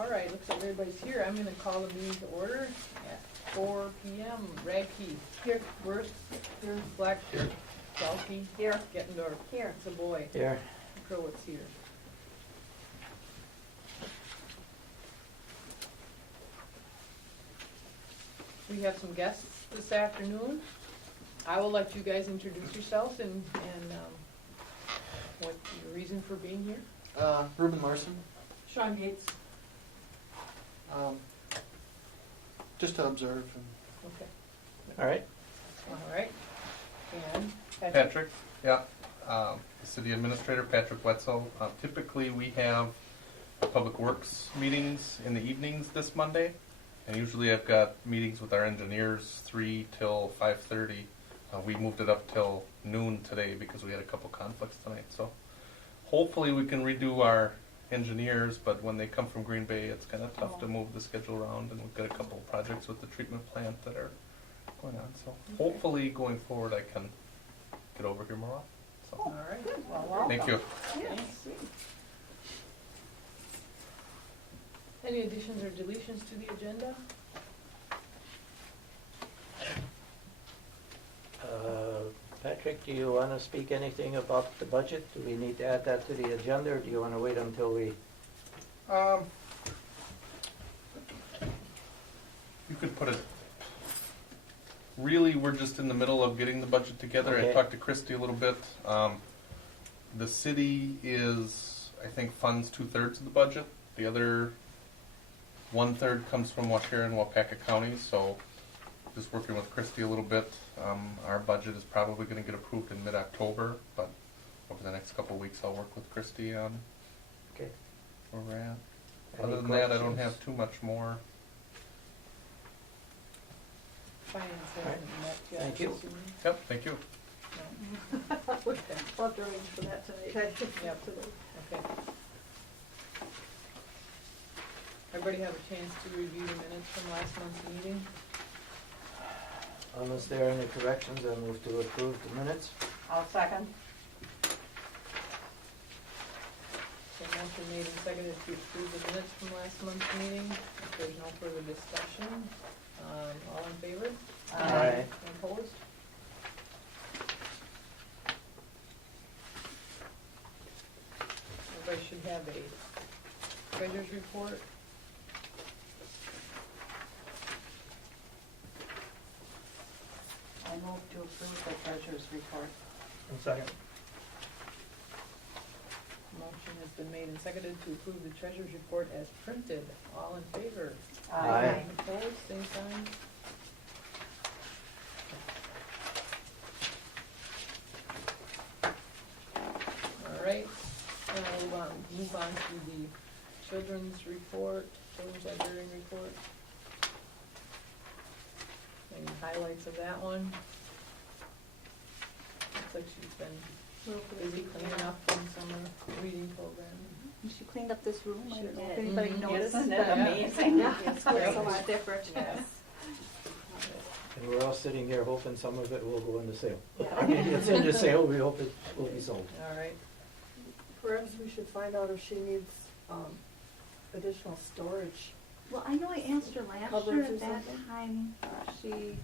All right, looks like everybody's here. I'm gonna call the meeting to order at 4 p.m. Radke. Here. Worth. Here. Blackshear. Selkie. Here. Gettendorf. Here. Savoy. Here. Crowitz here. We have some guests this afternoon. I will let you guys introduce yourselves and what your reason for being here. Ruben Larson. Sean Gates. Just to observe. Okay. All right. All right. And Patrick, yeah, City Administrator Patrick Wetzel. Typically we have Public Works meetings in the evenings this Monday, and usually I've got meetings with our engineers 3 till 5:30. We moved it up till noon today because we had a couple conflicts tonight. So hopefully we can redo our engineers, but when they come from Green Bay, it's kind of tough to move the schedule around, and we've got a couple of projects with the treatment plant that are going on. So hopefully going forward I can get over here more often. So. all right. Well, welcome. Thank you. Thanks. Any additions or deletions to the agenda? Patrick, do you want to speak anything about the budget? Do we need to add that to the agenda, or do you want to wait until we? You could put it. Really, we're just in the middle of getting the budget together. Okay. I talked to Christy a little bit. The city is, I think, funds 2/3 of the budget. The other 1/3 comes from Waukegan and Waupaca counties. So, just working with Christy a little bit. Our budget is probably going to get approved in mid-October, but over the next couple of weeks, I'll work with Christy on Okay. where we're at. Any Other than that, I don't questions? have too much more. Finance All right. hasn't met yet. Thank you. assuming. Yep, thank you. No. Okay. We'll have to arrange for that tonight. Yep. Okay. Everybody have a chance to review the minutes from last month's meeting? Unless there are any corrections, I move to approve the minutes. I'll second. So motion made and seconded to approve the minutes from last month's meeting. If there's no further discussion, all in favor? Aye. Opposed? Everybody should have a treasurer's report. I move to approve the treasurer's report. Second. Motion has been made and seconded to approve the treasurer's report as printed. All in favor? Aye. Opposed, same sign. All right, we'll move on to the children's report, children's librarian report. Any highlights of that one? Looks like she's been busy cleaning up from summer reading program. She cleaned up this room. I She don't know if did. anybody Mhm. noticed. Isn't it but amazing? Yeah, It's it looks great. so much different. Yes. And we're all sitting here hoping some of it will go into sale. Yeah. I mean, it's in the sale, we hope it will be sold. All right, Perhaps we should find out if she needs additional storage. Well, I know I asked her last Coverage year or at that something? time. She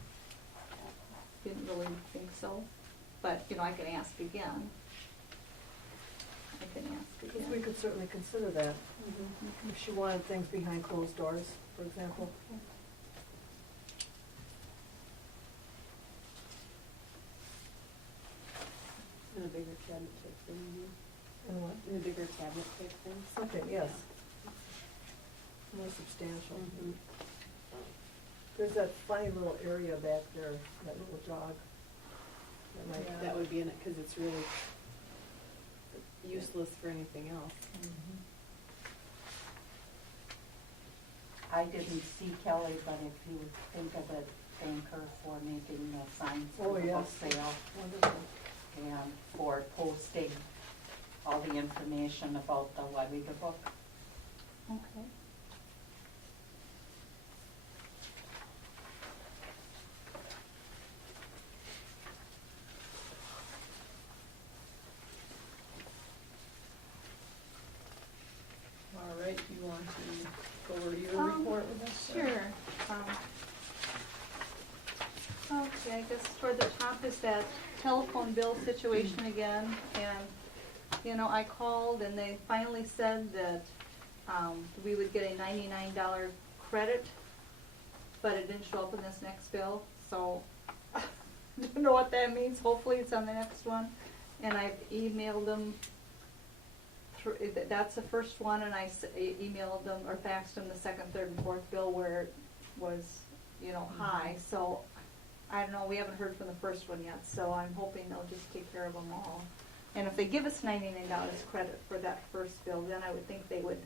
didn't really think so, but, you know, I can ask again. Because we could certainly consider that. If she wanted things behind closed doors, for example. In a bigger cabinet type thing, maybe? And what? In a bigger cabinet type thing? Something, yes. More substantial. Mhm. There's that funny little area back there, that little jog. That might- Yeah. That would be in it, cause it's really useless for anything else. I didn't see Kelly, but if you think of it, thank her for making the signs Oh, for the book yes. sale Wonderful. and for posting all the information about the Weyauwega book. Okay. all right. Right, do you want to go over your report with us? Sure. Okay, I guess toward the top is that telephone bill situation again, and, I called and they finally said that, we would get a $99 credit, but it didn't show up in this next bill, so I don't know what that means. Hopefully it's on the next one. And I've emailed them through, that's the first one, and I emailed them or faxed them the second, third, and fourth bill where it was, high. So I don't know, we haven't heard from the first one yet, so I'm hoping they'll just take care of them all. And if they give us $99 credit for that first bill, then I would think they would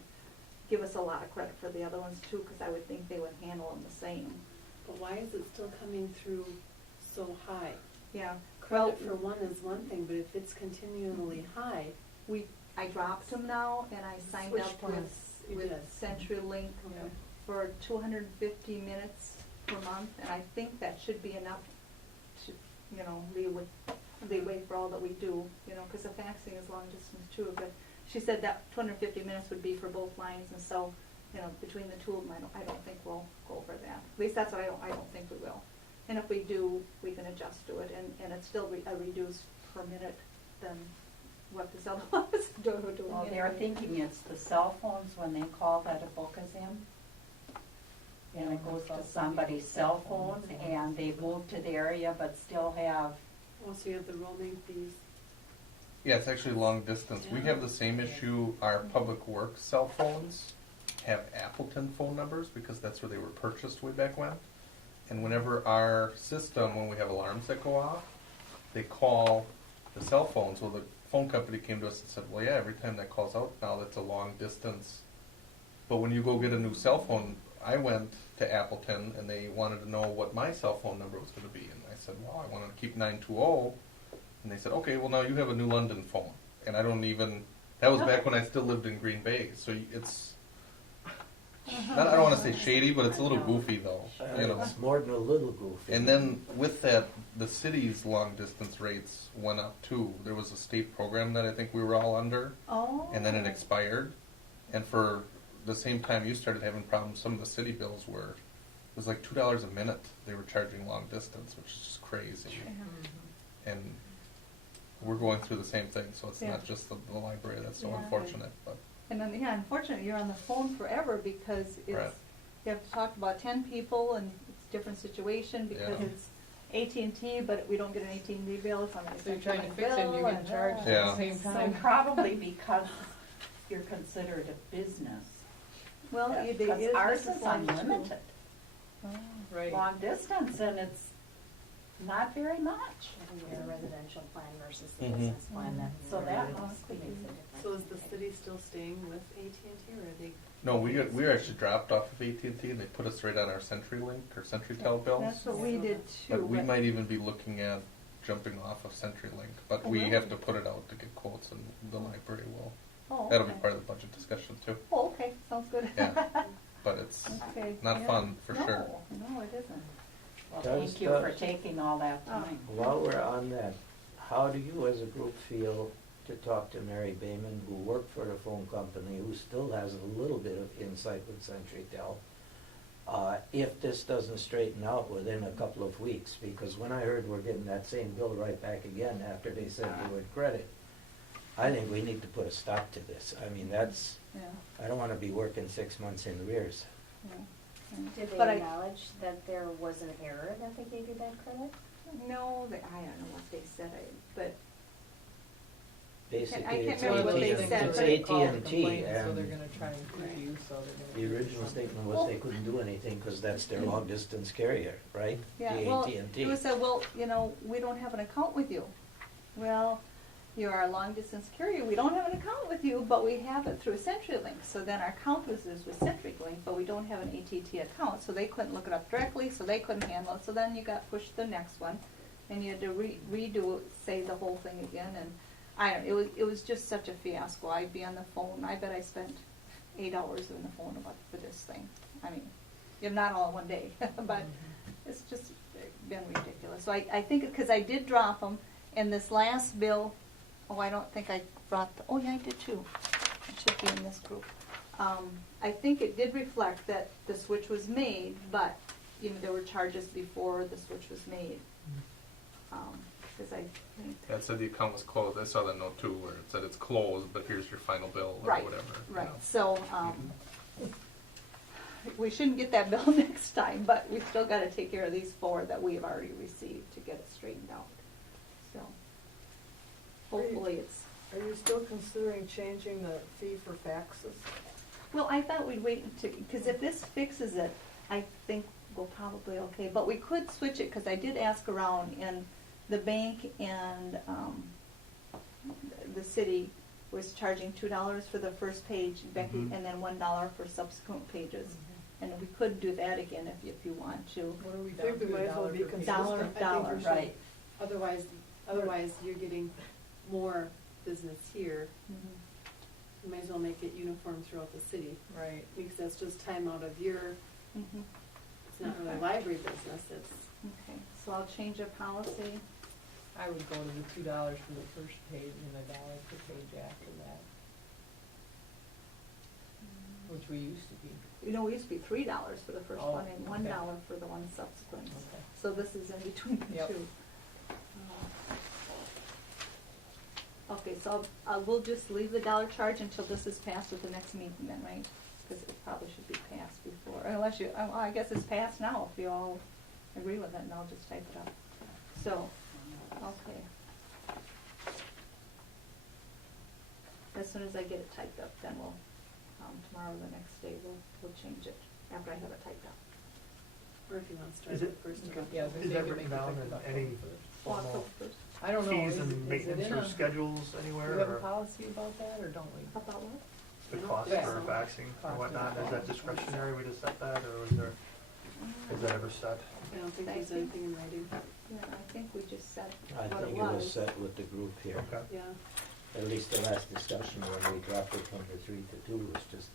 give us a lot of credit for the other ones too, because I would think they would handle them the same. But why is it still coming through so high? Yeah. Credit for one is one thing, but if it's continually high, I dropped them now, and I signed Switched up plans. You with did. CenturyLink Okay. for 250 minutes per month, and I think that should be enough to, leeway for all that we do, because the faxing is long distance too. But she said that 250 minutes would be for both lines, and so, between the two of them, I don't think we'll go over that. At least that's what I don't think we will. And if we do, we can adjust to it, and it's still a reduced per minute than what this other one is doing. Well, they're thinking it's the cell phones when they call that a book is in. And it goes to somebody's cell phone, and they move to the area but still have, also you have the roaming fees. Yeah, it's actually long distance. We have the same issue. Our public works cell phones have Appleton phone numbers because that's where they were purchased way back when. And whenever our system, when we have alarms that go off, they call the cell phone. So the phone company came to us and said, well, yeah, every time that calls out now, that's a long distance. But when you go get a new cell phone, I went to Appleton and they wanted to know what my cell phone number was going to be. And I said, well, I wanted to keep 920. And they said, okay, well, now you have a new London phone. And I don't even, that was back when I still lived in Green Bay. So it's, I don't want to say shady, but it's a little goofy though. It's more than a little goofy. And then with that, the city's long distance rates went up too. There was a state program that I think we were all under, and then it expired. And for the same time you started having problems, some of the city bills were, it was like $2 a minute they were charging long distance, which is just crazy. And we're going through the same thing, so it's not just the library that's so unfortunate. But And then, unfortunately, you're on the phone forever because it's, Right. you have to talk to about 10 people, and it's a different situation because Yeah. it's AT&T, but we don't get an AT&T bill. It's on a So you're trying to central fix it, and bill, you get charged at Yeah. the same so time. probably because you're considered a business. Well, Because ours is unlimited, Right. long distance, and it's not very much. A residential plan versus the Mhm. business plan. So that honestly makes a difference. So is the city still staying with AT&T, or are they? no, we were actually dropped off of AT&T and they put us right on our CenturyLink or CenturyTel bills. That's what we did too. But we might even be looking at jumping off of CenturyLink, but we have to put it out to get quotes, and the library will. Oh, That'll be okay. part of the budget discussion too. Oh, okay, sounds good. Yeah, but it's Okay, not yeah. fun for No, sure. No, it isn't. Well, Does thank you the- for taking all that time. While we're on that, how do you as a group feel to talk to Mary Bayman, who worked for the phone company, who still has a little bit of insight with CenturyTel, if this doesn't straighten out within a couple of weeks? Because when I heard we're getting that same bill right back again after they said they would credit, I think we need to put a stop to this. I mean, that's, Yeah, I don't want to be working 6 months in arrears. yeah. Did But they I- acknowledge that there was an error that they gave you that credit? No, I don't know what they said, but Basically, I can't it's remember what they AT&T, said, it's but They called to AT&T, complain, So they're and gonna try and keep you, so they're gonna. the do original something. statement was they couldn't do anything because that's their long-distance carrier, right? yeah, The well, AT&T. it was said, well, we don't have an account with you. Well, you're our long distance carrier, we don't have an account with you, but we have it through CenturyLink. So then our account is with CenturyLink, but we don't have an AT&T account, so they couldn't look it up directly, so they couldn't handle it. So then you got pushed to the next one, and you had to redo it, say the whole thing again, and it was just such a fiasco. I'd be on the phone, I bet I spent 8 hours on the phone for this thing. I mean, not all in one day, but it's just been ridiculous. So I think, because I did drop them, and this last bill, I don't think I brought, oh yeah, I did too. It should be in this group. I think it did reflect that the switch was made, but, there were charges before the switch was made. Because I think. Yeah, it said the account was closed. I saw the note too, where it said it's closed, but here's your final bill or Right, whatever. Right, Yeah. so, we shouldn't get that bill next time, but we still gotta take care of these 4 that we have already received to get it straightened out. So, hopefully it's, Are you still considering changing the fee for faxes? well, I thought we'd wait until, because if this fixes it, I think we're probably okay. But we could switch it, because I did ask around, and the bank and, the city was charging $2 for the first page, Becky, Mhm. and then $1 for subsequent pages. And we could do that again if you want to. What are we I down think we to, might a as well dollar be per page? consistent. Dollar, I think we dollar. should. Right. Otherwise you're getting more business here. Mhm. You might as well make it uniform throughout the city, Right. because that's just time out of your, Mhm. it's not really Okay. library business, it's. Okay, so I'll change a policy. I would go to the $2 for the first page and $1 per page after that, which we used to be. We used to be $3 for the first Oh, one and okay. $1 for the one subsequent. Okay. So this is in between the Yep. two. Okay, so we'll just leave the dollar charge until this is passed at the next meeting then, right? Because it probably should be passed before, unless you, I guess it's passed now if you all agree with it, and I'll just type it up. So, okay. As soon as I get it typed up, then we'll, tomorrow or the next day, we'll change it after I have it typed up. Or if you want to start Is with it- first of okay. all. Yeah, I was gonna Is say that we written make it down effective in October any 1st. formal October first. I don't know. fees is and it in maintenance or a- schedules Do anywhere? we have a or policy about that, or don't we? About what? the I don't cost think for so. faxing or Cost whatnot? of Is that faxing. discretionary? We just set that, or is that ever set? I don't think there's Thank you. anything in writing, Yeah, I think we just said I what it think it was was. set with the group here. Okay. yeah. At least the last discussion when we dropped it from the 3 to 2 was just,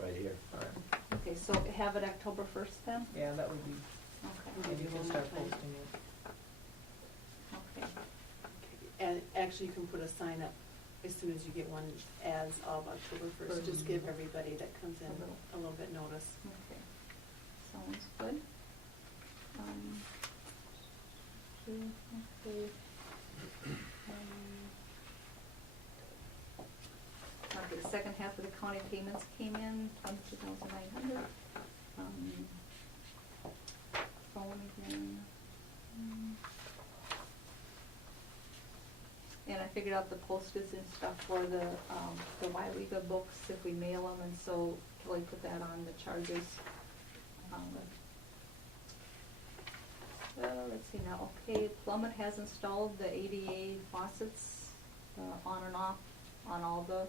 right here. All right. Okay, so have it October 1st then? Yeah, that would be, Okay. maybe we'll start posting it. Okay. And actually, you can put a sign up as soon as you get one as of October first, just give everybody that comes in a little bit notice. Okay. Sounds good. Okay. Okay, the second half of the county payments came in, 22,900. Phone again. And I figured out the postage and stuff for the Weyauwega books, if we mail them, and so Kelly put that on the charges. Let's see now, okay, Plummet has installed the ADA faucets, on and off on all the,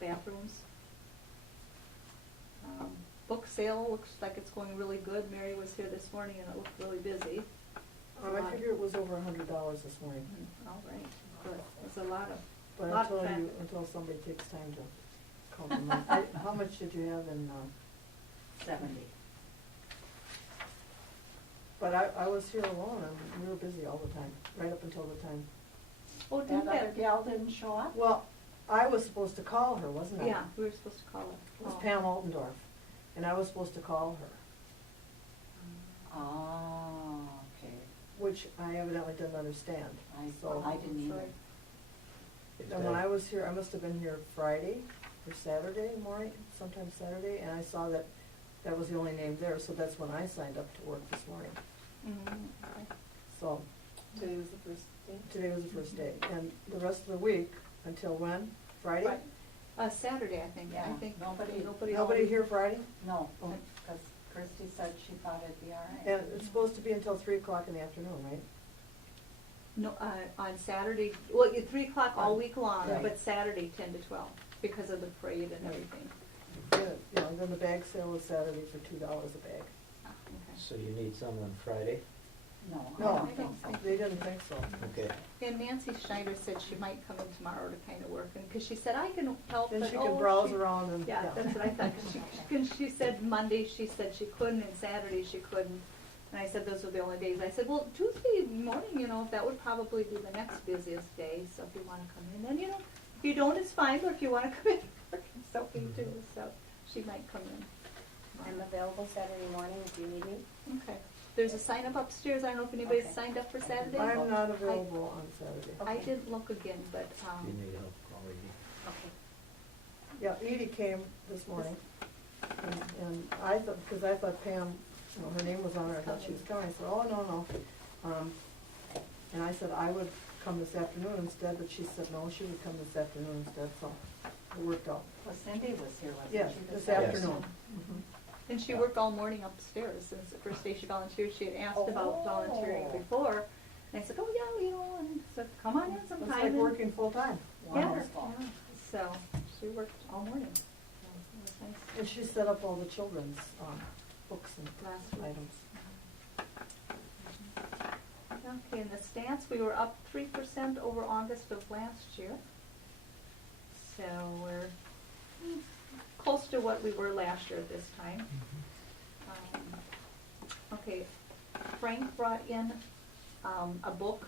bathrooms. Book sale looks like it's going really good. Mary was here this morning and it looked really busy. I figure it was over $100 this morning, All right, good. There's a lot of, but lot of until somebody takes time to count them up. How much did you have in, 70. but I was here alone, and we were busy all the time, right up until the time. oh, That didn't other that, gal didn't show up? Well, I was supposed to call her, wasn't I? yeah, we were supposed to call her. It was Oh. Pam Altendorf, and I was supposed to call her, Oh, okay. which I evidently didn't understand. So- I didn't either. And when I was here, I must have been here Friday or Saturday morning, sometime Saturday, and I saw that that was the only name there, so that's when I signed up to work this morning. Mhm, okay. So Today was the first day. today was the first day, and the rest of the week, until when? Friday? Right. Saturday, I think. Yeah, I think nobody- Nobody here Friday? No, Oh. because Christie said she thought it'd be all right. And it's supposed to be until 3 o'clock in the afternoon, right? No, on Saturday, well, 3 o'clock all week long, Right. but Saturday 10 to 12 because of the parade and everything. Yeah, and then the bag sale is Saturday for $2 a bag. Okay. So you need someone Friday? No, I No, don't think so. they didn't think so. Okay. And Nancy Schneider said she might come in tomorrow to kind of work, and, because she said, I can help, Then but she oh, could browse around and, Yeah, that's what I thought, 'cause she said Monday, she said she couldn't, and Saturday she couldn't. And I said those were the only days. I said, well, Tuesday morning, that would probably be the next busiest day, so if you wanna come in, then, if you don't, it's fine, but if you wanna come in, work. Sophie too, so she might come in. I'm available Saturday morning if you need me. Okay. There's a sign up upstairs. I don't know if anybody's Okay. signed up for Saturday. I'm not available on Saturday. I didn't look again, but, If you need help, call Edie. Okay. Yeah, Edie came this morning, and I thought, because I thought Pam, you know, her name was on her, I thought she was coming, I said, oh, no. And I said I would come this afternoon instead, but she said no, she would come this afternoon instead, so it worked out. Well, Cindy was here, wasn't she? Yes, this Yes. afternoon. Mhm. and she worked all morning upstairs since the first day she volunteered. She had asked about volunteering Oh. before, and I said, oh, yeah, you know, and said, come on in sometime. It's like and- working full-time. Yeah, Wonderful. yeah. So she worked all morning. So it was nice. And she set up all the children's books and Last week. items. Okay, in the stats, we were up 3% over August of last year. So we're close to what we were last year at this time. Okay, Frank brought in a book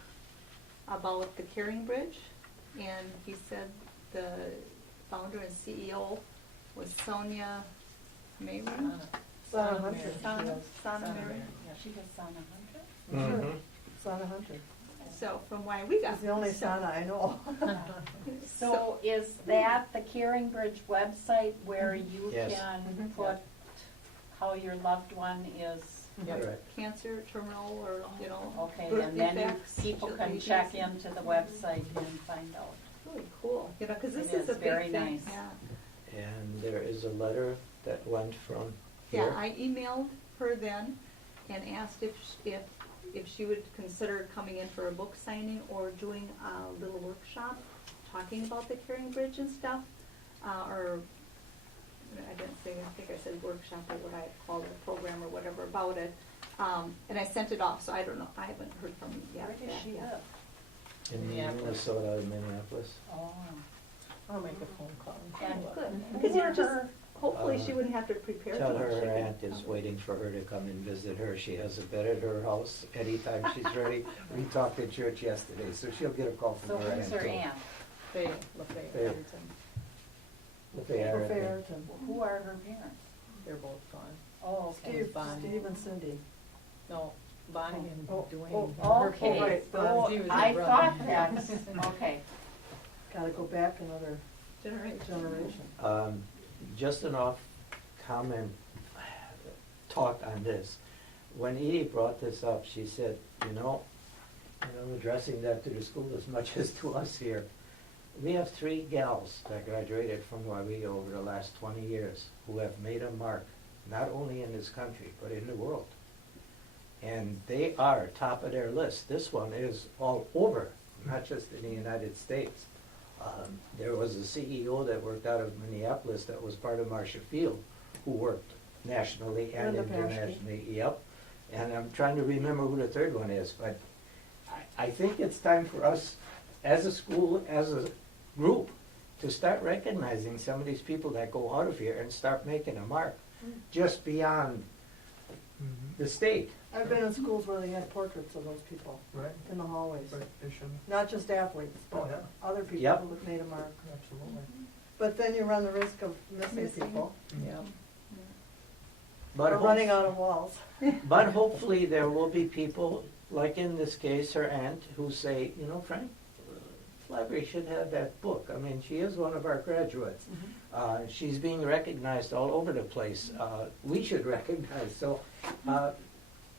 about the Caring Bridge, and he said the founder and CEO was Sonia Mayron. Sana Hunter. Sana Mayron. She was on 100? Mm-hmm. Sana Hunter. So from Weyauwega. She's the only Sana I know. So is that the Caring Bridge website where you Yes. can Mhm. put how your loved one is? Correct. Cancer, terminal, or, you know. Okay, birth and then defects, people can situations. check into the website and find out. Really cool, you know, because this It is a is big very thing. nice. Yeah. And there is a letter that went from Yeah, here. I emailed her then and asked if she would consider coming in for a book signing or doing a little workshop talking about the Caring Bridge and stuff. Or, I didn't say, I think I said workshop or what I called it, a program or whatever about it. And I sent it off, so I don't know, I haven't heard from yet. Where does back she yet. live? In Minneapolis. Minnesota, Minneapolis. Oh. I'll make a phone call. And Good, who because you are know, just, her- hopefully she wouldn't have to prepare Tell too her much. She her could- aunt is waiting for her to come and visit her. She has a bed at her house anytime she's ready. We talked at church yesterday, so she'll get a call So from her aunt. who's her too. aunt? Faye, LaFaye, Faye. Everton. But they are, For Fairton. Who are her parents? They're both gone. Oh, okay. Steve and Cindy. No, Bonnie and Oh, Dwayne. oh, Her Okay, right, so she was I her thought brother. that, okay. Gotta go back another Generation. generation. just an off comment, talk on this. When Edie brought this up, she said, and I'm addressing that to the school as much as to us here. We have 3 gals that graduated from Weyauwega over the last 20 years who have made a mark, not only in this country, but in the world. And they are top of their list. This one is all over, not just in the United States. There was a CEO that worked out of Minneapolis that was part of Marshall Field, who worked nationally and Linda Paschke. internationally. Yep. And I'm trying to remember who the third one is, but I think it's time for us, as a school, as a group, to start recognizing some of these people that go out of here and start making a mark, just beyond the state. I've been in schools where they had portraits of those people Right, in the hallways. right, they should, Not just athletes, Oh, but yeah. other people Yep. who have made a mark. absolutely. But then you run the risk of missing Missing. people, Yeah. But or running out of walls. But hopefully there will be people, like in this case, her aunt, who say, Frank, library should have that book. I mean, she is one of our graduates. She's being recognized all over the place. We should recognize. So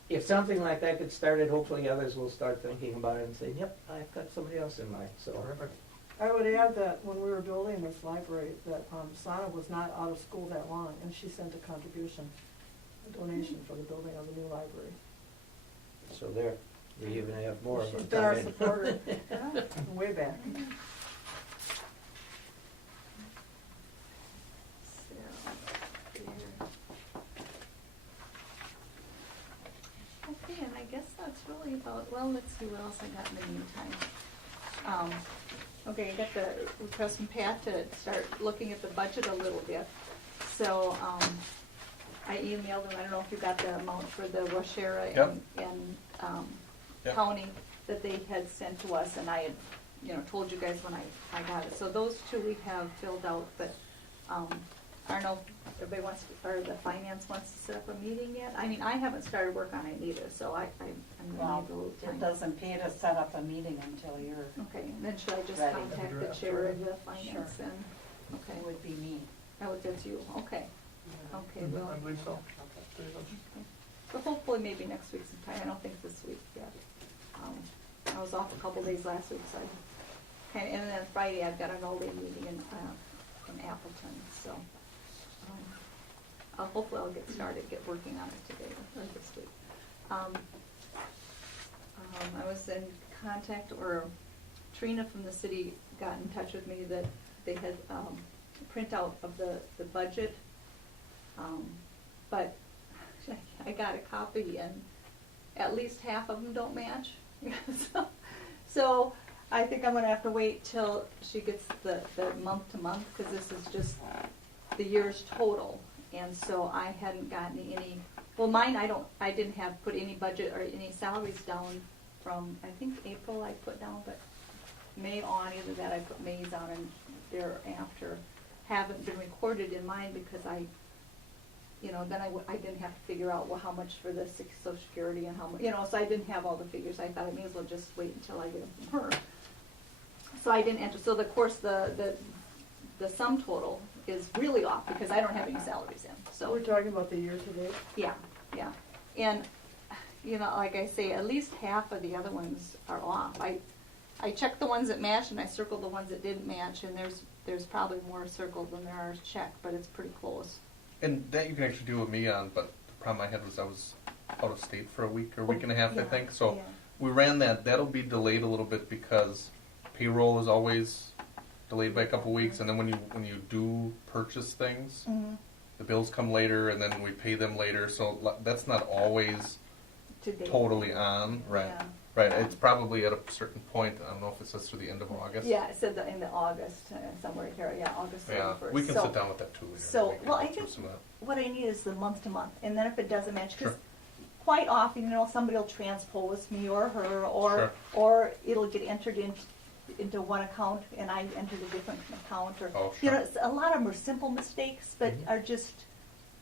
if something like that gets started, hopefully others will start thinking about it and saying, yep, I've got somebody else in mind. So Terrific. I would add that when we were building this library, that Sana was not out of school that long, and she sent a contribution, a donation for the building of the new library. so there, we even have more of She's them been our coming. supporter way back. Okay, and I guess that's really about, well, let's see what else I got in the meantime. Okay, I got the request from Pat to start looking at the budget a little bit. So, I emailed him, I don't know if you got the amount for the Weyauwega Yep. and Yep. county that they had sent to us, and I had, told you guys when I got it. So those 2 we have filled out, but I don't know if everybody wants to, or the finance wants to set up a meeting yet. I mean, I haven't started work on it either, so I'm gonna Well, need a little it time. doesn't pay to set up a meeting until you're, Okay, and then should I just Ready. contact the chair of the finance then? Okay, it would be me. that's you, okay. Okay, well. I believe so. Okay. So hopefully maybe next week sometime, I don't think this week yet. I was off a couple days last week, so I kinda, and then Friday I've got an all-day meeting in Appleton, so. Hopefully I'll get started, get working on it today or this week. I was in contact, or Trina from the city got in touch with me that they had a printout of the budget. But I got a copy and at least half of them don't match. So I think I'm gonna have to wait till she gets the month to month, because this is just the year's total. And so I hadn't gotten any, well, mine, I didn't have put any budget or any salaries down from, I think April I put down, but May on, either that I put May's on and thereafter haven't been recorded in mine, because then I didn't have to figure out, well, how much for the Social Security and how much, so I didn't have all the figures. I thought I may as well just wait until I get them from her. So I didn't enter, so of course the sum total is really off, because I don't have any salaries in, so. We're talking about the year to date? Yeah. And, like I say, at least half of the other ones are off. I checked the ones that matched and I circled the ones that didn't match, and there's probably more circled than there are checked, but it's pretty close. And that you can actually do with me on, but the problem I had was I was out of state for a week or week and a half, I Yeah, think. So yeah. we ran that. That'll be delayed a little bit because payroll is always delayed by a couple weeks, and then when you do purchase things, Mm-hmm. the bills come later, and then we pay them later. So that's not always To date. totally on, right? Yeah. Right. It's probably at a certain point. I don't know if it says through the end of August. Yeah, it said that in the August, somewhere here, August 31st. Yeah, we can So- sit down with that too later. So, We can well, go I through think some of that. what I need is the month to month, and then if it doesn't match, because Sure. quite often, somebody will transpose me or her, or it'll get entered into one account and I entered a different account, or Oh, sure. a lot of them are simple mistakes, but are just,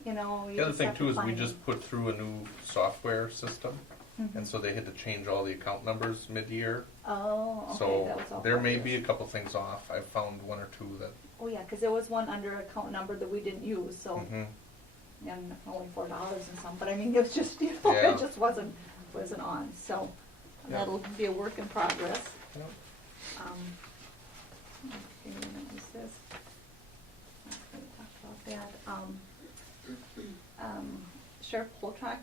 you The other just thing have too to is we find just put through a new software system, Mhm. and so they had to change all the account numbers mid-year. Oh, okay, So that was all. there may part of be a this. couple things off. I found one or two that. Oh, yeah, because there was one under account number that we didn't use, so. Mhm. And only $4 and some, but I mean, it was just, Yeah. it just wasn't on, so Yeah. that'll be a work in progress. Yep. Okay, what is this? Okay, talk about that. Sheriff Poltrock,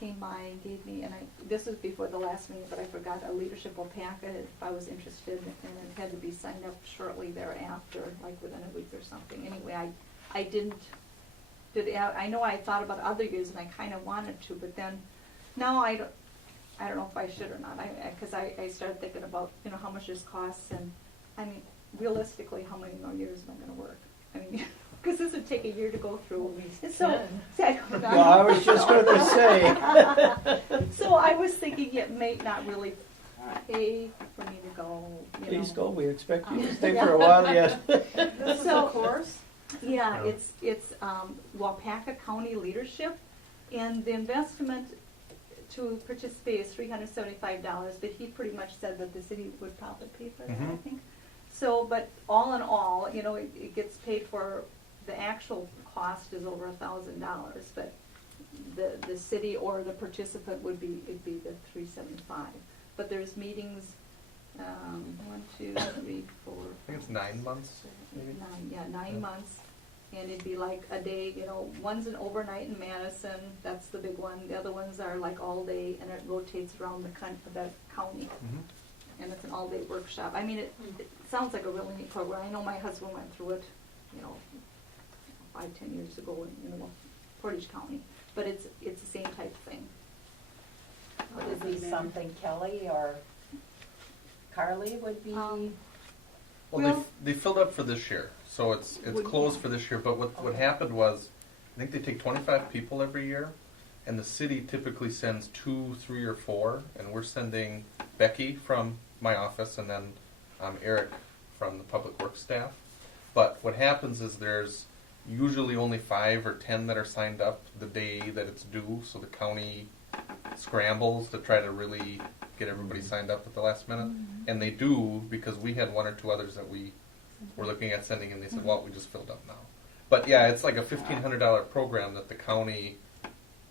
came by and gave me, and this was before the last meeting, but I forgot, a leadership packet if I was interested, and it had to be signed up shortly thereafter, like within a week or something. Anyway, I didn't, I know I thought about other years and I kind of wanted to, but then now I don't know if I should or not. Because I started thinking about how much this costs, and I mean realistically, how many more years am I going to work? I mean, because this would take a year to go through. And so, Well, I was just going to say. So I was thinking it may not really pay for me to go. Please go, we expect you to stay for a while yet. This is a course? Yeah, it's Weyauwega County Leadership, and the investment to participate is $375, but he pretty much said that the city would probably pay for that, I think. So, but all in all, it gets paid for, the actual cost is over $1,000, but the city or the participant it'd be the $375. But there's meetings, 1, 2, 3, 4. I think it's 9 months. Maybe? 9 months, and it'd be like a day, one's an overnight in Madison, that's the big one, the other ones are like all day, and it rotates around the county, Mhm. and it's an all-day workshop. I mean, it sounds like a really neat program. I know my husband went through it, 5-10 years ago in Portage County, but it's the same type of thing. Would it be something Kelly or Carly would be? Well, Well- they filled up for this year, so it's Would- closed yeah. for this year. But what happened was, I think they take 25 people every year, and the city typically sends 2, 3, or 4, and we're sending Becky from my office, and then Eric from the public works staff. But what happens is there's usually only 5 or 10 that are signed up the day that it's due, so the county scrambles to try to really get everybody signed up at the last minute. And they do, because we had 1 or 2 others that we were looking at sending, and they said, well, we just filled up now. But yeah, it's like a $1,500 program that the county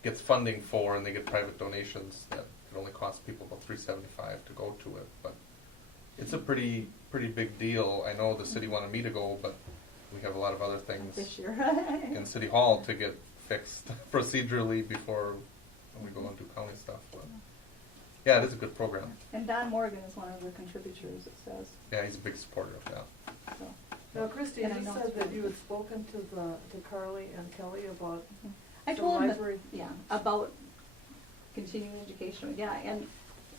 gets funding for, and they get private donations that it only costs people about $375 to go to it. But it's a pretty big deal. I know the city wanted me to go, but we have a lot of other things This year. in City Hall to get fixed procedurally before we go and do county stuff. But yeah, it is a good program. And Don Morgan is one of the contributors, it says. Yeah, he's a big supporter of that. So. Now, Christie, And I you know said it's that really you good. had spoken to Carly and Kelly about I the told him, library. about continuing education,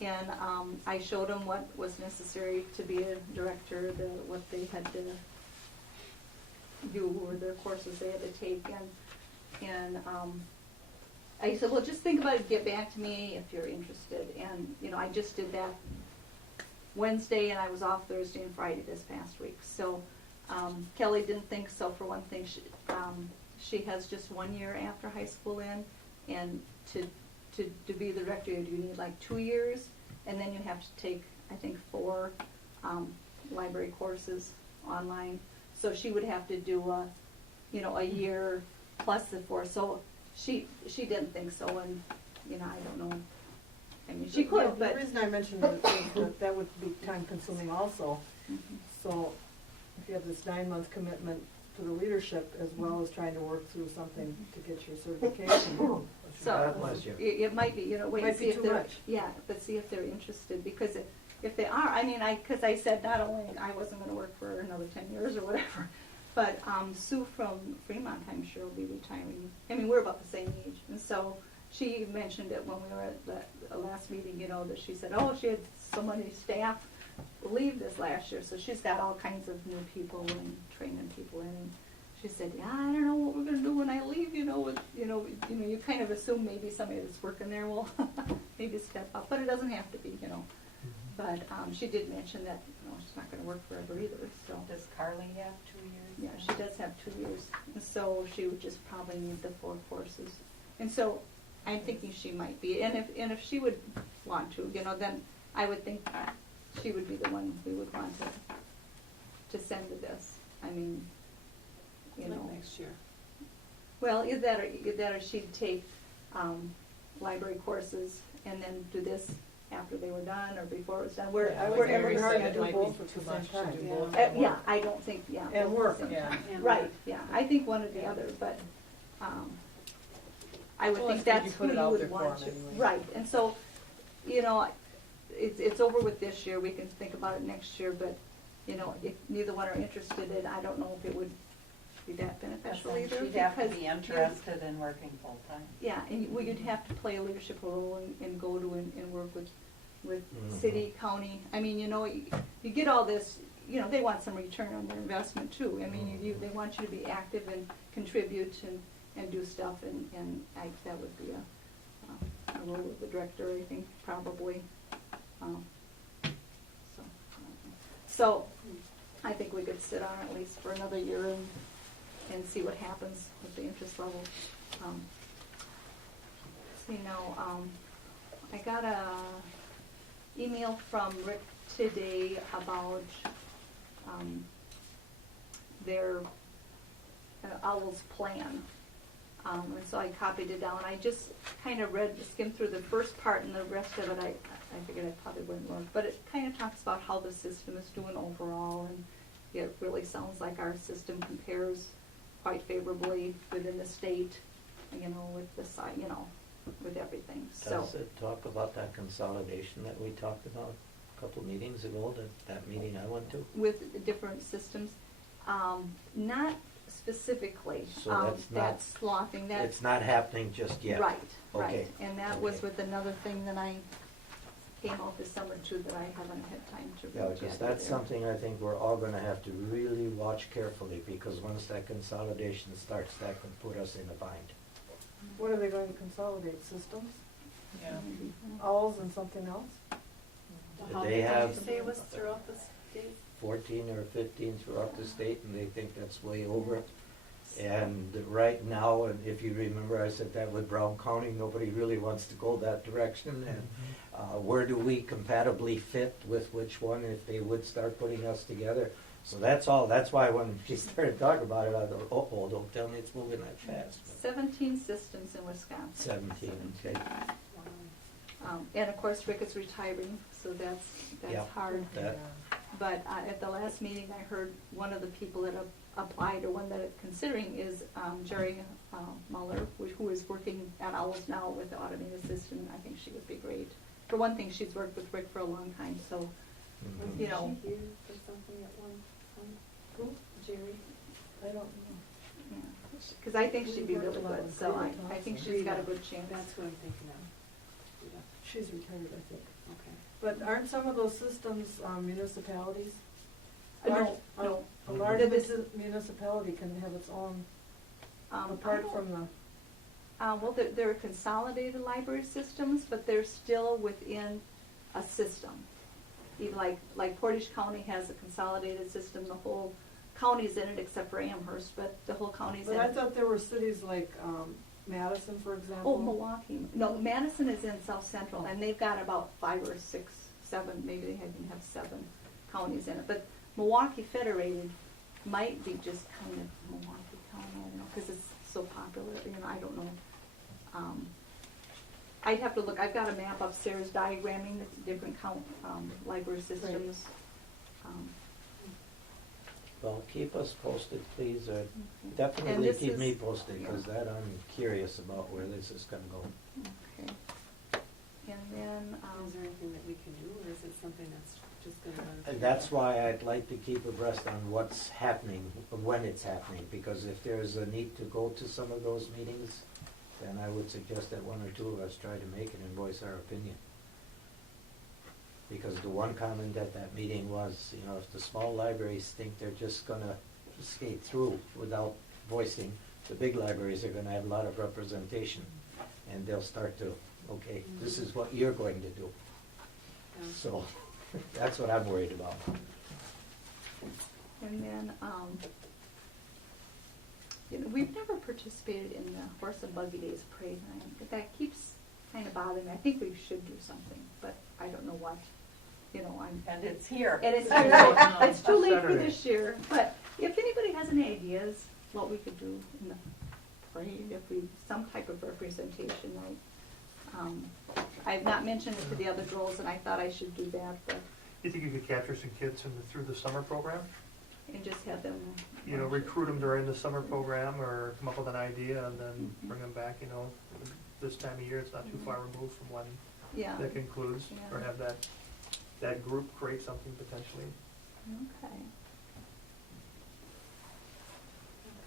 and I showed him what was necessary to be a director, what they had to do, or the courses they had to take, and I said, well, just think about it, get back to me if you're interested, and, I just did that Wednesday, and I was off Thursday and Friday this past week, so, Kelly didn't think so. For one thing, she has just 1 year after high school in, and to be the director, you need like 2 years, and then you have to take, I think, 4 library courses online. So she would have to do a year plus the 4. So she didn't think so, and I don't know. I mean, she could, but The reason I mentioned it is that would be time consuming also. So if you have this 9-month commitment to the leadership as well as trying to work through something to get your certification. So God bless you. it might be, wait and Might see be if too they're, much. yeah, but see if they're interested, because if they are, I mean, because I said not only I wasn't gonna work for another 10 years or whatever, but Sue from Fremont, I'm sure, will be retiring. I mean, we're about the same age, and so she mentioned it when we were at the last meeting, that she said, oh, she had so many staff leave this last year, so she's got all kinds of new people and training people in, and she said, yeah, I don't know what we're gonna do when I leave, you kind of assume maybe somebody that's working there will maybe step up, but it doesn't have to be, But she did mention that, she's not gonna work forever either, so. Does Carly have 2 years? Yeah, she does have 2 years, and so she would just probably need the 4 courses. And so I'm thinking she might be, and if she would want to, then I would think she would be the one we would want to send to this. I mean, Like next year. Well, either that or she'd take library courses and then do this after they were done or before it was done. I Wherever would Mary never hard said to it do might be both at the too same much to time. do Yeah. both at Yeah, once. I don't think, And both at the work. same Yeah. time. And Right, work. yeah, I think one or the other, but, I would Well, think it's good that's you who put it you out would there for want to. 'em anyway. Right, and so, it's over with this year, we can think about it next year, but, if neither one are interested in, I don't know if it would be that beneficial Then either. she'd have to because be you- interested in working full-time. Yeah, and you'd have to play a leadership role and go to and work with Mhm. city, county. I mean, you get all this, they want some return on their investment too. I mean, they want you to be active and contribute and do stuff, and that would be a role of the director, I think, probably. So I think we could sit on it at least for another year and see what happens with the interest level. I got a email from Rick today about their OWL's plan. And so I copied it down. I just kind of skimmed through the first part, and the rest of it I figured I probably wouldn't look. But it kind of talks about how the system is doing overall, and it really sounds like our system compares quite favorably within the state, with the site, with everything. So Does it talk about that consolidation that we talked about a couple meetings ago, that meeting I went to? with the different systems, not specifically. So that's not- That's sloughing. That's It's not happening just yet? right, right. Okay. And that was Okay. with another thing that I came out this summer too that I haven't had time to read Yeah, yet because that's either. something I think we're all gonna have to really watch carefully, because once that consolidation starts, that can put us in a bind. What are they going to consolidate, systems? Yeah. Mhm. Owls and something else? How They many did have- you say was throughout the state? 14 or 15 throughout the state, and they think that's way over it. And right now, and if you remember, I said that with Brown County, nobody really wants to go that direction. And where do we compatibly fit with which one if they would start putting us together? So that's all. That's why when she started talking about it, I thought, oh, don't tell me it's moving that fast. 17 systems in Wisconsin. 17, okay. And of course, Rick is retiring, so that's Yeah, hard. that- But at the last meeting, I heard one of the people that applied, or one that is considering, is Jerry Muller, who is working at Owls now with the automated system. I think she would be great. For one thing, she's worked with Rick for a long time, so, Mhm. you know. Was she here for something at one point? Who? Jerry? I don't know. Because I think she'd be really good, so I think she's got a good chance. That's what I'm thinking of. Yeah. She's retired, I think. Okay. But aren't some of those systems municipalities? No. A large This- municipality can have its own, I apart don't- from the, Well, they're consolidated library systems, but they're still within a system. Like Portage County has a consolidated system, the whole county's in it except for Amherst, but the whole county's in but I it. thought there were cities like Madison, for example. Oh, Milwaukee. No, Madison is in South Central, and they've got about 5 or 6, 7, maybe they even have 7 counties in it. But Milwaukee Federated might be just kind of Milwaukee County, I don't know, because it's so popular, I don't know. I'd have to look, I've got a map upstairs diagramming the different library systems. Well, keep us posted, please. And Definitely this keep is- me posted, because yeah. that I'm curious about where this is gonna go. Okay. And then, Is there anything that we can do, or is it something that's just gonna run? And that's why I'd like to keep abreast on what's happening, when it's happening, because if there's a need to go to some of those meetings, then I would suggest that one or two of us try to make it and voice our opinion. Because the one comment at that meeting was, if the small libraries think they're just gonna skate through without voicing, the big libraries are gonna have a lot of representation, and they'll start to, okay, this is what you're going to do. Yeah. So, that's what I'm worried about. and then, we've never participated in the Horse and Buggy Days parade, but that keeps kind of bothering me. I think we should do something, but I don't know what, And it's here. And it's too late, it's too late for Saturday. this year, but if anybody has any ideas what we could do in the parade, some type of representation, I've not mentioned it to the other girls, and I thought I should do that, but, You think you could capture some kids through the summer program? and just have them. Recruit them during the summer program, or come up with an idea and then Mhm. bring them back, this time of year, it's not too far removed from when Yeah, that concludes, Yeah. or have that group create something potentially. okay.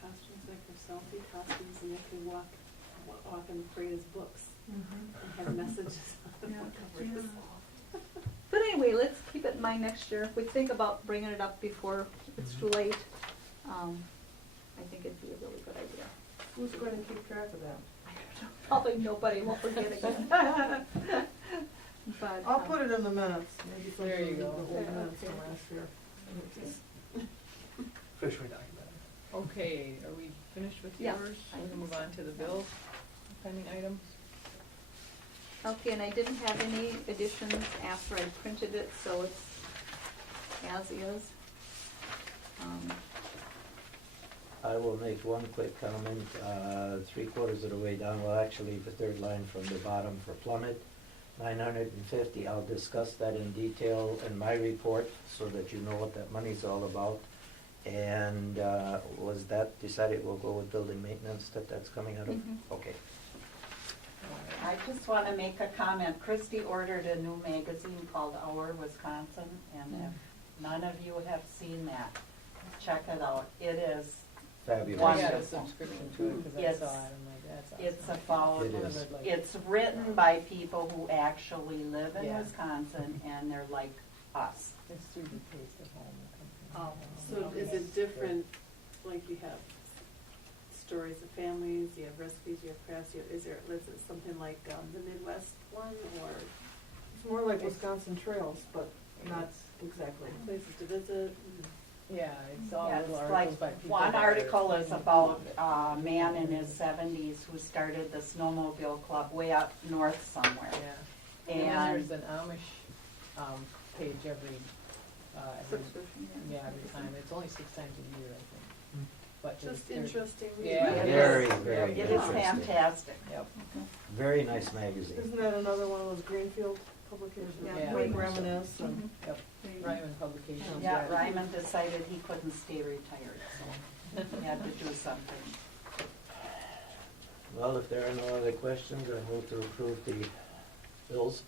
Costumes like for selfie costumes, and they can walk in the parade as books, and have messages on the Yeah. book covers. But anyway, let's keep it in mind next year. If we think about bringing it up before it's too late, I think it'd be a really good idea. Who's going to keep track of that? Probably nobody won't forget again. But, I'll put it in the minutes, maybe something There you in the go. old Yeah, minutes from okay. last year. Officially documented. Okay, are we finished with Yeah, yours? I We're gonna think move so. on to the bills, pending items. Okay, and I didn't have any additions after I printed it, so it's as is. I will make one quick comment, 3/4 of the way down, well, actually, the third line from the bottom for Plummet, 950, I'll discuss that in detail in my report, so that you know what that money's all about. And, was that decided we'll go with building maintenance, that's coming out of? Mhm. Okay. I just want to make a comment. Christy ordered a new magazine called Our Wisconsin, and if none of you have seen that, check it out. It is, Fabulous. I got a Wonderful. subscription to it, cause I It's- saw it, I'm like, that's awesome. it's about, It is. it's written by people who actually live in Yeah. Wisconsin, and they're like us. It's through the Taste of Home. So is it different, like you have stories of families, you have recipes, you have crafts, is it something like the Midwest one, or? It's more like Wisconsin Trails, but not exactly. Places to visit. Yeah, it's all Yeah, little it's articles by like, people. one that are article is finding about people. a man in his 70s who started the snowmobile club way up north somewhere. Yeah. And then there's an Amish, page every, Subscription, yeah, every time. It's only 6 times a year, I think. But Just they're- interesting. Yeah. It Very, is- very It is interesting. fantastic. Yep. Very nice magazine. Isn't that another one of those Greenfield publications? Yeah. Like Reminisce and. Yep. Ryman Publications. Yeah, Ryman decided he couldn't stay retired, so he had to do something. Well, if there are no other questions, I move to approve the bills.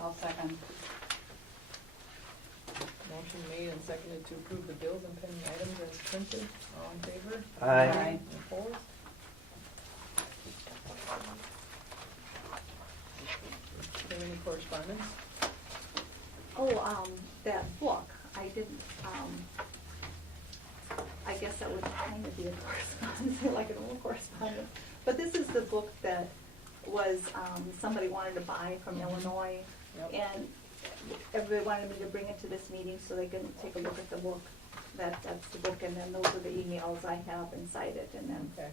I'll second. Motion made and seconded to approve the bills and pending items as printed. All in favor? Aye. Opposed? Do you have any correspondence? Oh, that book, I didn't, I guess that would kind of be a correspondence, like an old correspondence. But this is the book that was, somebody wanted to buy from Illinois. Yep. And everybody wanted me to bring it to this meeting so they can take a look at the book. That's the book, and then those are the emails I have inside it, and then, Okay.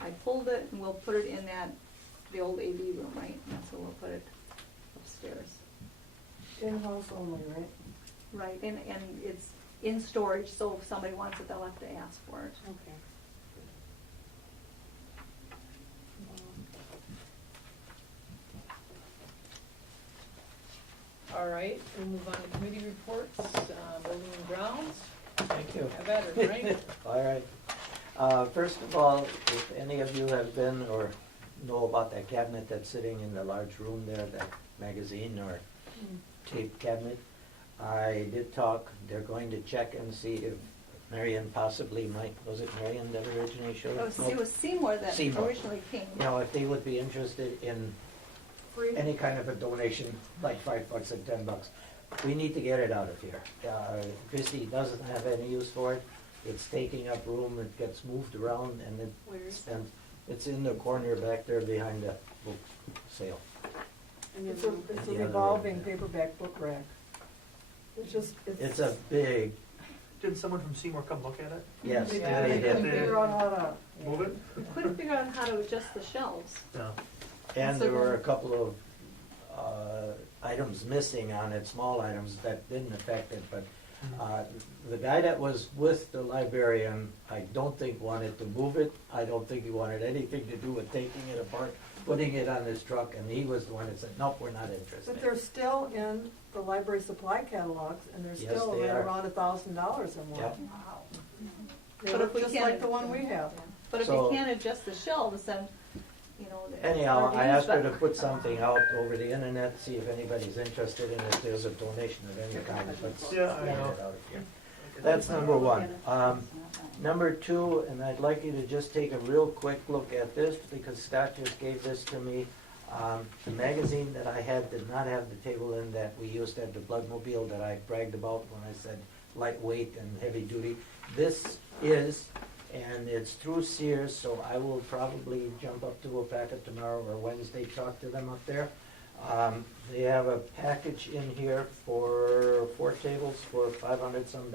I pulled it, and we'll put it in the old AV room, right? And so we'll put it upstairs. In-house only, right? Right, and it's in storage, so if somebody wants it, they'll have to ask for it. Okay. All right, we'll move on to committee reports, building and grounds. Thank you. Have at it, Frank. All right. First of all, if any of you have been or know about that cabinet that's sitting in the large room there, that magazine or tape cabinet, I did talk, they're going to check and see if Marion possibly might, was it Marion that originally showed it? It was Seymour that Seymour. originally came. You know, if they would be interested in Free? any kind of a donation, like $5 or $10. We need to get it out of here. Christie doesn't have any use for it. It's taking up room, it gets moved around, and it's in the corner back there behind the book sale. It's a The other revolving room, yeah. paperback book rack. It's just, It's a big, Did someone from Seymour come look at it? yes, They they couldn't did. figure out how to. Move it? We couldn't figure out how to adjust the shelves. No. And there were a couple of items missing on it, small items that didn't affect it, but the guy that was with the librarian, I don't think wanted to move it. I don't think he wanted anything to do with taking it apart, putting it on his truck, and he was the one that said, nope, we're not interested. But they're still in the library supply catalogs, and they're Yes, still they right are. around $1,000 or more. Yep. They But look if we just can't- like the one we have. But if So- you can't adjust the shelves, then, you know. it's Anyhow, hard to I use, asked her but- to put something out over the internet, see if anybody's interested, and if there's a donation of any kind, let's Yeah, get I it know. out of here. That's number one. Number two, and I'd like you to just take a real quick look at this, because Scott just gave this to me. The magazine that I had did not have the table in that we used at the Bloodmobile that I bragged about when I said lightweight and heavy duty. This is, and it's through Sears, so I will probably jump up to a packet tomorrow or Wednesday, talk to them up there. They have a package in here for 4 tables for $500 some,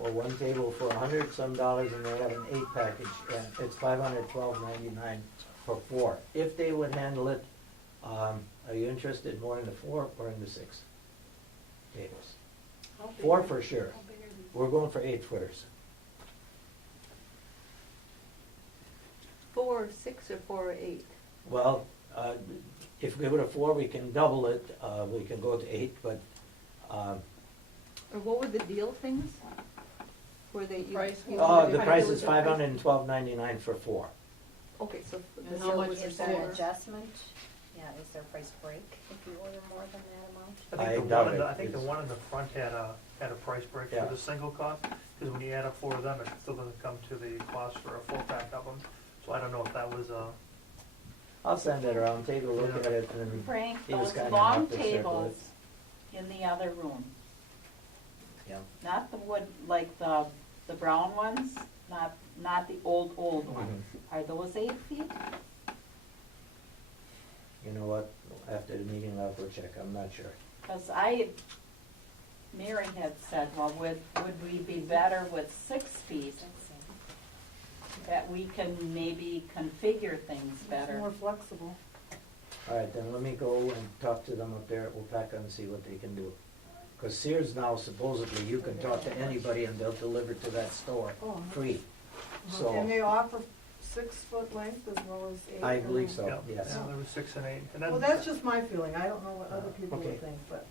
or 1 table for $100 some, and they have an 8 package, and it's $512.99 for 4. If they would handle it, are you interested more in the 4 or in the 6 tables? 4 for sure. We're going for 8-footers. 4 or 6 or 4 or 8? Well, if we go to 4, we can double it, we can go to 8, but, Or what were the deal things? Were they? Price? the price is $512.99 for 4. Okay, so. And the how deal much was is Is there an four? adjustment? Yeah, is there a price break if you order more than that amount? I think the doubt one in the- it. I think the It's- one in the front had a price break Yeah. for the single cost, because when you add up 4 of them, it still doesn't come to the cost for a full pack of them. So I don't know if that was I'll send it around, take a look Yeah. at it, and Frank, he was those kind long enough to circle tables it. in the other room, Yeah. not the wood, like the brown ones, not the old ones. Are those 8 feet? You know what, after the meeting, I'll go check, I'm not sure. Because Mary had said, well, would we be better with 6 feet? That we can maybe configure things It's better. more flexible. All right, then let me go and talk to them up there at Weyauwega and see what they can do. Because Sears now supposedly you can talk to anybody and they'll deliver to that store Oh. free. And So they offer 6-foot length as well as 8. I believe so, Yeah, yes. yeah, there was 6 and 8. And then, Well, that's just my feeling, I don't know what other people Okay. would think, but.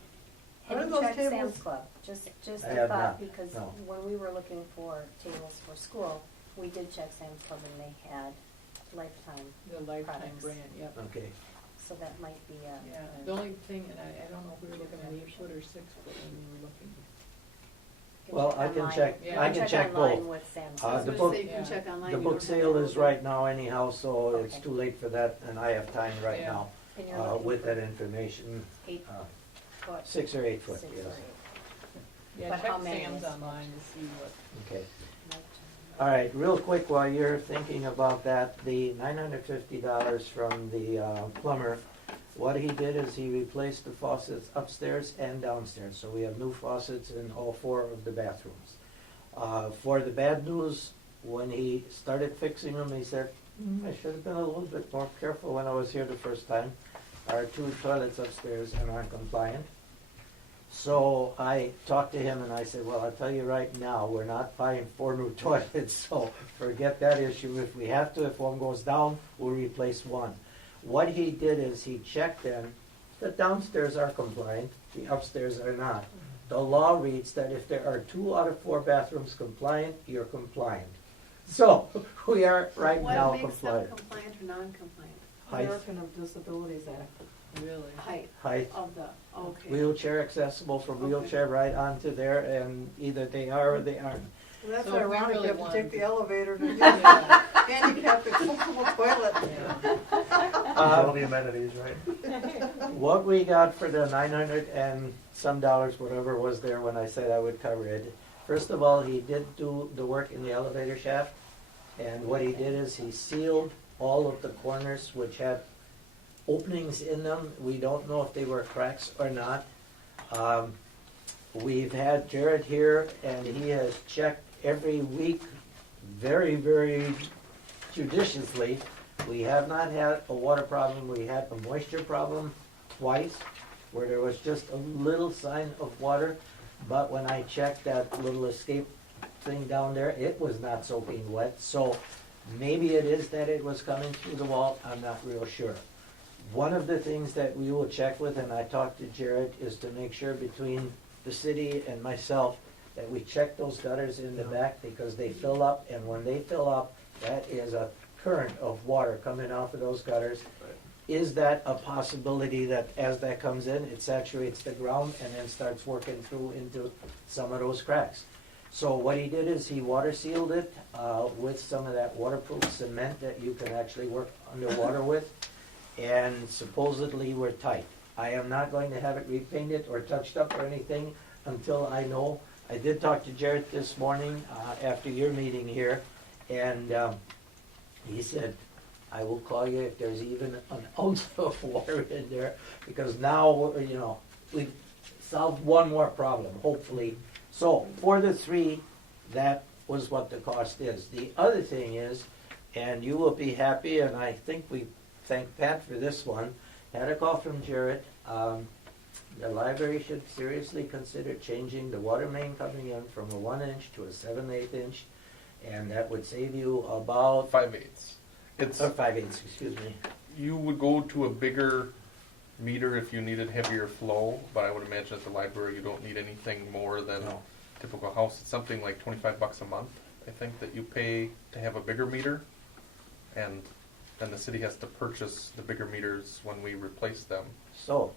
Have What you are those checked Sam's tables? Club? Just I a have thought, not, because no. when we were looking for tables for school, we did check Sam's Club and they had Lifetime, The Lifetime Products. brand, yep. Okay, so that might be a. Yeah, the only thing, and I don't know if we were looking at 8-foot or 6-foot when we were looking. you well, I can online. check, Yeah. I can check online both. with Sam's Uh, Club. the So book- you can Yeah. check online. The you book don't have sale to is go right now anyhow, so it's Okay. too late for that, and I have time right Yeah. now, And you're looking with for that information. 8 uh, foot. 6 or 8 foot, 6 yes. or 8. Yeah, But check Oh, how many Sam's is- online to see what. Okay. Lifetime. All right, real quick, while you're thinking about that, the $950 from the plumber, what he did is he replaced the faucets upstairs and downstairs. So we have new faucets in all 4 of the bathrooms. For the bad news, when he started fixing them, he said, I should have been a little bit more careful when I was here the first time. Our 2 toilets upstairs are non-compliant. So I talked to him and I said, well, I'll tell you right now, we're not buying 4 new toilets, so forget that issue. If we have to, if one goes down, we'll replace one. What he did is he checked them. The downstairs are compliant, the upstairs are not. The law reads that if there are 2 out of 4 bathrooms compliant, you're compliant. So we are right now What makes them compliant. compliant or non-compliant? Height, American of Disabilities Act. Really? height, Of the, okay. wheelchair accessible from wheelchair right onto there, and either they are or they aren't. Well, that's So if we ironic, really you have to wanted take the to- elevator to get Yeah. a handicapped accessible toilet. all the amenities, right? What we got for the 900 and some dollars, whatever was there when I said I would cover it. First of all, he did do the work in the elevator shaft, and what he did is he sealed all of the corners which had openings in them. We don't know if they were cracks or not. We've had Jared here, and he has checked every week very, very judiciously. We have not had a water problem. We had a moisture problem twice, where there was just a little sign of water. But when I checked that little escape thing down there, it was not soaking wet. So maybe it is that it was coming through the wall. I'm not real sure. One of the things that we will check with, and I talked to Jared, is to make sure between the city and myself that we check those gutters in the back, because they fill up, and when they fill up, that is a current of water coming off of those gutters. Is that a possibility that as that comes in, it saturates the ground and then starts working through into some of those cracks? So what he did is he water sealed it with some of that waterproof cement that you can actually work underwater with, and supposedly we're tight. I am not going to have it repainted or touched up or anything until I know. I did talk to Jared this morning after your meeting here, and he said, I will call you if there's even an ounce of water in there, because now, you know, we've solved one more problem, hopefully. So for the 3, that was what the cost is. The other thing is, and you will be happy, and I think we thank Pat for this one, had a call from Jared. The library should seriously consider changing the water main coming in from a 1-inch to a 7/8 inch, and that would save you about 5/8. It's, 5/8, excuse me. you would go to a bigger meter if you needed heavier flow, but I would imagine at the library you don't need anything more than No. typical house. It's something like $25 a month, I think, that you pay to have a bigger meter, and then the city has to purchase the bigger meters when we replace them. So,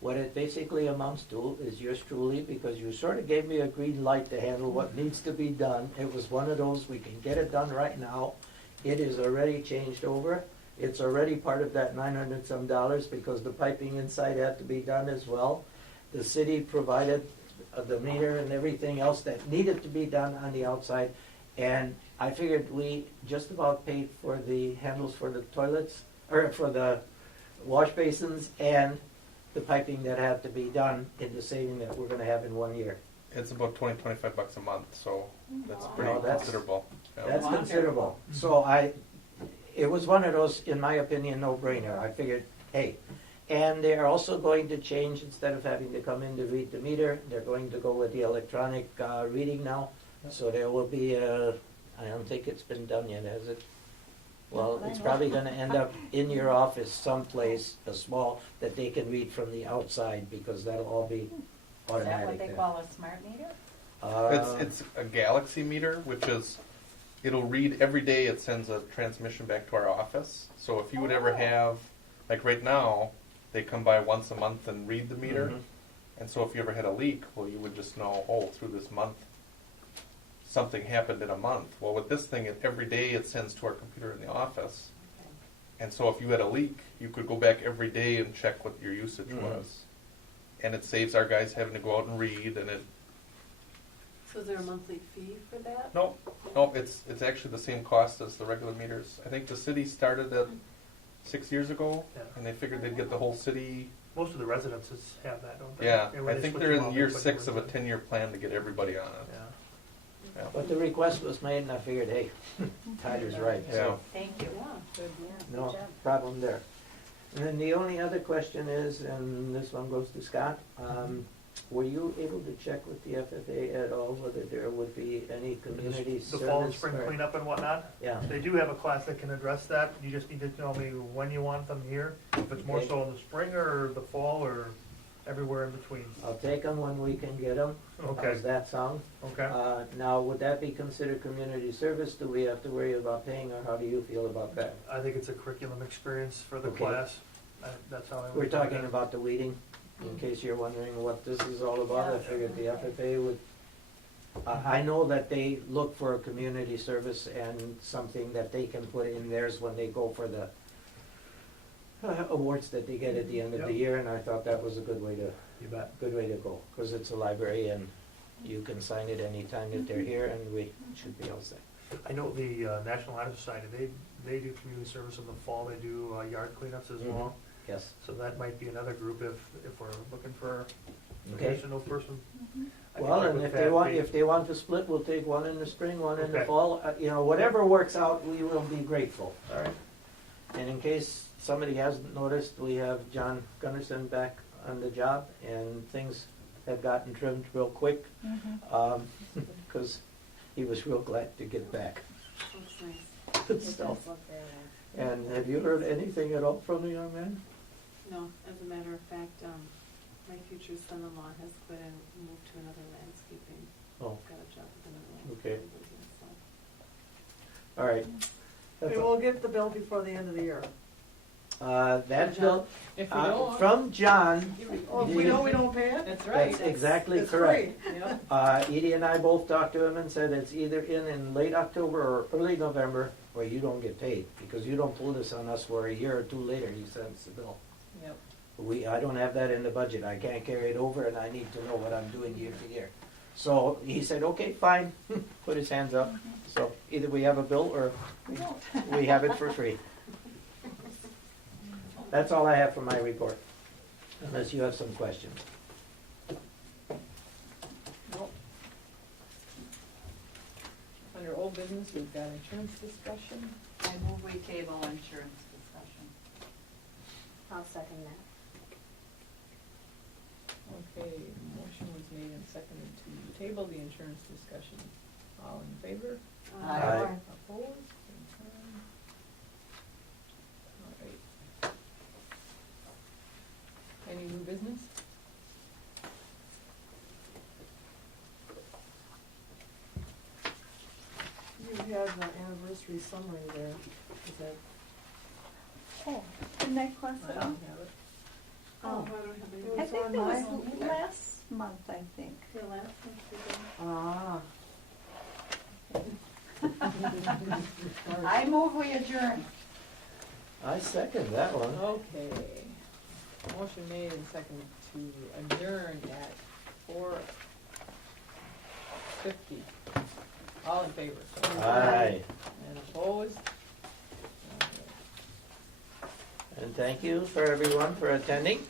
what it basically amounts to is yours truly, because you sort of gave me a green light to handle what needs to be done. It was one of those, we can get it done right now. It is already changed over. It's already part of that 900 some dollars, because the piping inside had to be done as well. The city provided the meter and everything else that needed to be done on the outside. And I figured we just about paid for the handles for the toilets, or for the wash basins, and the piping that had to be done in the saving that we're gonna have in 1 year? It's about $25 a month, so that's Wow. pretty Well, that's- considerable. Yeah. That's Wonderful. considerable. So it was one of those, in my opinion, no-brainer. I figured, hey, and they're also going to change, instead of having to come in to read the meter, they're going to go with the electronic reading now. So there will be I don't think it's been done yet, has it? Well, Not that I it's know. probably gonna end up in your office someplace, a small, that they can read from the outside, because that'll all be Is that automatic what they there. call a smart meter? It's a galaxy meter, which is, it'll read every day. It sends a transmission back to our office. So if you would ever have, like right now, they come by once a month and read the meter. Mhm. And so if you ever had a leak, well, you would just know, oh, through this month, something happened in a month. Well, with this thing, every day it sends to our computer in the office. Okay. And so if you had a leak, you could go back every day and check what your usage Mhm. was. And it saves our guys having to go out and read, and it, So is there a monthly fee for that? no, it's actually the same cost as the regular meters. I think the city started it 6 years ago, Yeah. and they figured they'd get the whole city. Most of the residences have that, don't they? Yeah, And when I they think switch they're them in out, year they put 6 of a new ones 10-year plan to get everybody on in. it. Yeah. Yeah. But the request was made, and I figured, hey, Tyler's right, so. Thank you. Yeah. Good, yeah, No good job. problem there. And then the only other question is, and this one goes to Scott, were you able to check with the FFA at all whether there would be any community The service? fall and spring or- cleanup and whatnot. Yeah, They do have a class that can address that. You just need to tell me when you want them here. If it's more Okay. so in the spring or the fall or everywhere in between. I'll take them when we can get them. Okay, How's that sound? okay. Now, would that be considered community service? Do we have to worry about paying, or how do you feel about that? I think it's a curriculum experience for the Okay. class. That's how I would. We're look at talking it. about the weeding, in case you're wondering what this is all about. I figured the FFA would, I know that they look for a community service and something that they can put in theirs when they go for the awards that they get at the end of the Yep. year, and I thought that was a good way to You bet. go, because it's a library and you can sign it anytime that they're here, and we should be all set. I know the National Honor Society, they do community service in the fall. They do yard cleanups as Mhm. well. Yes, So that might be another group if we're looking for an okay. additional person. I can Well, check and with if they Pat want, Pete. if they want to split, we'll take one in the spring, one in the Okay. fall. You know, whatever works out, we will be grateful. All right. And in case somebody hasn't noticed, we have John Gunnarsson back on the job, and things have gotten trimmed real quick, because he was real glad to get back. Looks nice. Good It does stuff. look very nice. And have you heard anything at all from the young man? No, as a matter of fact, my future son-in-law has quit and moved to another landscaping, Oh, got a job with another Okay. landscaping business, so. all right. That's We all. will get the bill before the end of the year. That bill, If we don't, from John, Oh, if we know we don't pay it? that's right. that's exactly It's correct. free. Yep. Edie and I both talked to him and said it's either in late October or early November, or you don't get paid, because you don't pull this on us for a year or two later, you send us the bill. Yep. I don't have that in the budget, I can't carry it over, and I need to know what I'm doing year to year. So he said, okay, fine, put his hands up, so either we have a bill or we have it for free. That's all I have for my report, unless you have some questions. Nope. Under old business, we've got insurance discussion. I move we table insurance discussion. I'll second that. Okay, motion was made and seconded to table the insurance discussion. All in favor? Aye. Opposed? Same sign. All right. Any new business? You have the anniversary summary there. Is that, Oh, didn't I cross I it don't off? have it. Oh, I don't have any. I It's think on it was mine. last month, I think. Your last one, ah. I move we adjourn. I second that one. Okay. Motion made and seconded to adjourn at 4:50. All in favor? Aye. And opposed? And thank you for everyone for attending.